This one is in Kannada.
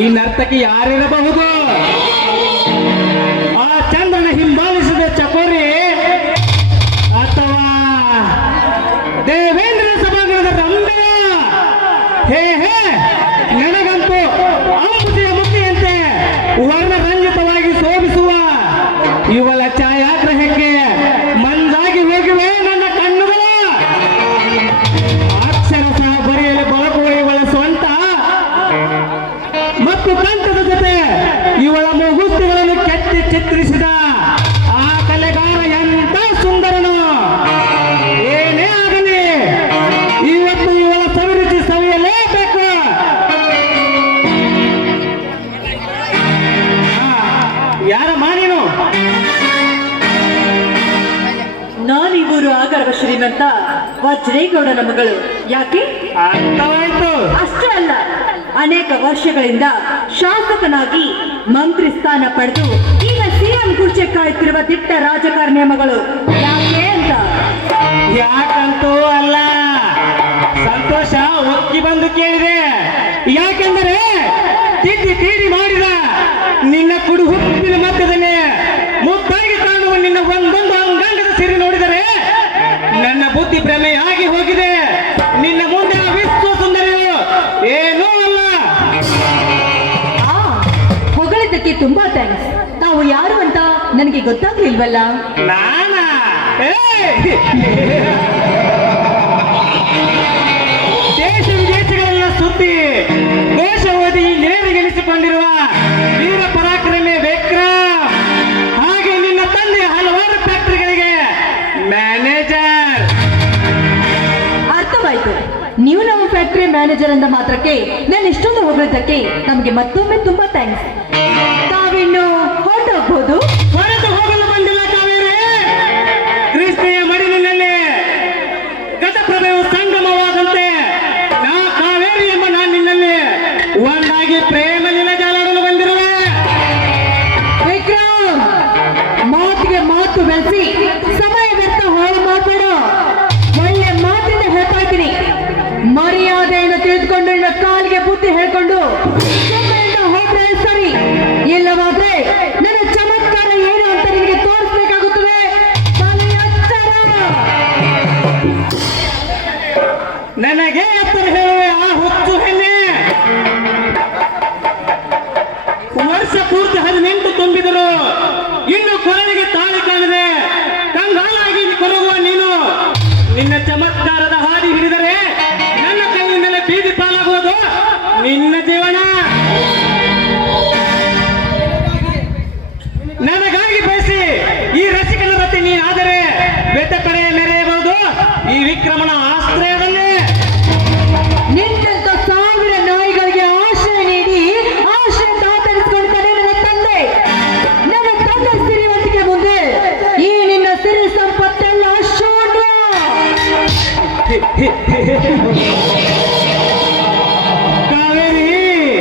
ಈ ನರ್ತಕಿ ಯಾರಿರಬಹುದು? ಆ ಚಂದ್ರನ ಹಿಂಬಾಲಿಸಿದ ಚಕೋರಿ ಅಥವಾ ದೇವೇಂದ್ರ ಸಭಾಂಗಣದ ರಂಬೆ? ಹೇ ಹೇ, ನನಗಂತೂ ಅಂಬುಜಿಯ ಮುಕ್ತಿಯಂತೆ ವರ್ಣರಂಜಿತವಾಗಿ ಶೋಭಿಸುವ ಇವಳ ಛಾಯಾಗ್ರಹಕ್ಕೆ ಮಂಜಾಗಿ ಹೋಗಿವೆ ನನ್ನ ಕಣ್ಣುಗಳು. ಅಕ್ಷರಶಃ ಬರೆಯಲು ಬಳಕುವ ಇವಳ ಸ್ವಂತ ಮತ್ತು ಕಂಠದ ಜೊತೆ ಇವಳ ಮೂಗುಸ್ತಿಗಳನ್ನು ಕೆತ್ತಿ ಚಿತ್ರಿಸಿದ ಆ ಕಲೆಗಾರ ಎಂತ ಸುಂದರನು. ಏನೇ ಆಗಲಿ, ಇವತ್ತು ಇವಳ ಸವಿರುಚಿ ಸವಿಯಲೇಬೇಕು. ಯಾರ ಮಾನೇನು? ನಾನಿವರು ಆಗರ್ವ ಶ್ರೀಮಂತ ವಜ್ರೇಗೌಡನ ಮಗಳು. ಯಾಕೆ? ಅರ್ಥವಾಯ್ತು. ಅಷ್ಟೇ ಅಲ್ಲ, ಅನೇಕ ವರ್ಷಗಳಿಂದ ಶಾಸಕನಾಗಿ ಮಂತ್ರಿ ಸ್ಥಾನ ಪಡೆದು ಈಗ ಸಿಎಂ ಕುರ್ಚಿ ಕಾಯುತ್ತಿರುವ ದಿಟ್ಟ ರಾಜಕಾರಣಿಯ ಮಗಳು. ಯಾಕೆ ಅಂತ? ಯಾಕಂತೂ ಅಲ್ಲ, ಸಂತೋಷ ಒಕ್ಕಿ ಬಂದು ಕೇಳಿದೆ. ಯಾಕೆಂದರೆ ತಿದ್ದಿ ತೀಡಿ ಮಾಡಿದ ನಿನ್ನ ಕುಡು ಹುಟ್ಟಿನ ಮಧ್ಯದಲ್ಲಿ ಮುದ್ದಾಗಿ ಕಾಣುವ ನಿನ್ನ ಒಂದೊಂದು ಅಂಗಾಂಗದ ಸಿರಿ ನೋಡಿದರೆ ನನ್ನ ಬುದ್ಧಿ ಭ್ರಮೆಯಾಗಿ ಹೋಗಿದೆ. ನಿನ್ನ ಮುಂದೆ ವಿಶ್ವ ಸುಂದರಿಯು ಏನೂ ಅಲ್ಲ. ಹೊಗಳಿದ್ದಕ್ಕೆ ತುಂಬಾ ಥ್ಯಾಂಕ್ಸ್. ತಾವು ಯಾರು ಅಂತ ನನಗೆ ಗೊತ್ತಾಗ್ಲಿಲ್ವಲ್ಲ. ನಾನಾ? ದೇಶ ವಿದೇಶಗಳೆಲ್ಲ ಸುದ್ದಿ ಘೋಷ ಓದಿ ನೇರಿಗೆನಿಸಿಕೊಂಡಿರುವ ವೀರ ಪರಾಕ್ರಮಿ ವಿಕ್ರಮ್. ಹಾಗೆ ನಿನ್ನ ತಂದೆ ಹಲವಾರು ಫ್ಯಾಕ್ಟರಿಗಳಿಗೆ ಮ್ಯಾನೇಜರ್. ಅರ್ಥವಾಯ್ತು. ನೀವು ನಮ್ಮ ಫ್ಯಾಕ್ಟರಿ ಮ್ಯಾನೇಜರ್ ಅಂದ ಮಾತ್ರಕ್ಕೆ ನಾನು ಇಷ್ಟೊಂದು ಹೊಗಳಿದ್ದಕ್ಕೆ ನಮಗೆ ಮತ್ತೊಮ್ಮೆ ತುಂಬಾ ಥ್ಯಾಂಕ್ಸ್. ತಾವಿನ್ನು ಹೊರಟೋಗ್ಬೋದು. ಹೊರಟು ಹೋಗಲು ಬಂದಿಲ್ಲ ಕಾವೇರಿ. ಕೃಷ್ಣೆಯ ಮಡಿಲಿನಲ್ಲಿ ಘಟಪ್ರಭೆಯು ಸಂಗಮವಾದಂತೆ ನಾ ಕಾವೇರಿ ಎಂಬ ನಾನು ನಿನ್ನಲ್ಲಿ ಒಂದಾಗಿ ಪ್ರೇಮ ಲೀಲೆ ಜಾಲಾಡಲು ಬಂದಿರುವೆ. ವಿಕ್ರಮ್, ಮಾತಿಗೆ ಮಾತು ಬೆಳೆಸಿ ಸಮಯ ವ್ಯರ್ಥ ಹಾಳು ಮಾಡಬೇಡ. ಒಳ್ಳೆ ಮಾತಿಂದ ಹೇಳ್ತಾಯಿದ್ದೀನಿ. ಮರ್ಯಾದೆಯನ್ನು ತಿಳಿದುಕೊಂಡು ನಿನ್ನ ಕಾಲಿಗೆ ಬುದ್ಧಿ ಹೇಳ್ಕೊಂಡು ಸುಮ್ಮನೆಯಿಂದ ಹೋದ್ರೆ ಸರಿ. ಇಲ್ಲವಾದ್ರೆ ನನ್ನ ಚಮತ್ಕಾರ ಏನು ಅಂತ ನಿಮಗೆ ತೋರಿಸಬೇಕಾಗುತ್ತದೆ. ನನಗೆ ಎತ್ತರ ಹೇಳುವೆ ಆ ಹುಚ್ಚು ಹೆಣ್ಣೆ. ವರ್ಷ ಪೂರ್ತಿ 18 ತುಂಬಿದರು, ಇನ್ನು ಕೊರಳಿಗೆ ತಾಳಿ ಕಾಣದೆ ಕಂಗಾಲಾಗಿ ಕೊರಗುವ ನೀನು ನಿನ್ನ ಚಮತ್ಕಾರದ ಹಾದಿ ಹಿಡಿದರೆ ನನ್ನ ಕೈಯ ಮೇಲೆ ಬೀದಿ ಪಾಲಾಗುವುದು ನಿನ್ನ ಜೀವನ. ನನಗಾಗಿ ಬಯಸಿ ಈ ರಸಿಕನ ರತಿ ನೀನಾದರೆ ಬೆಟ್ಟ ಕಡೆಯ ಮೆರೆಯಬಹುದು. ಈ ವಿಕ್ರಮನ ಆಸ್ತ್ರೆ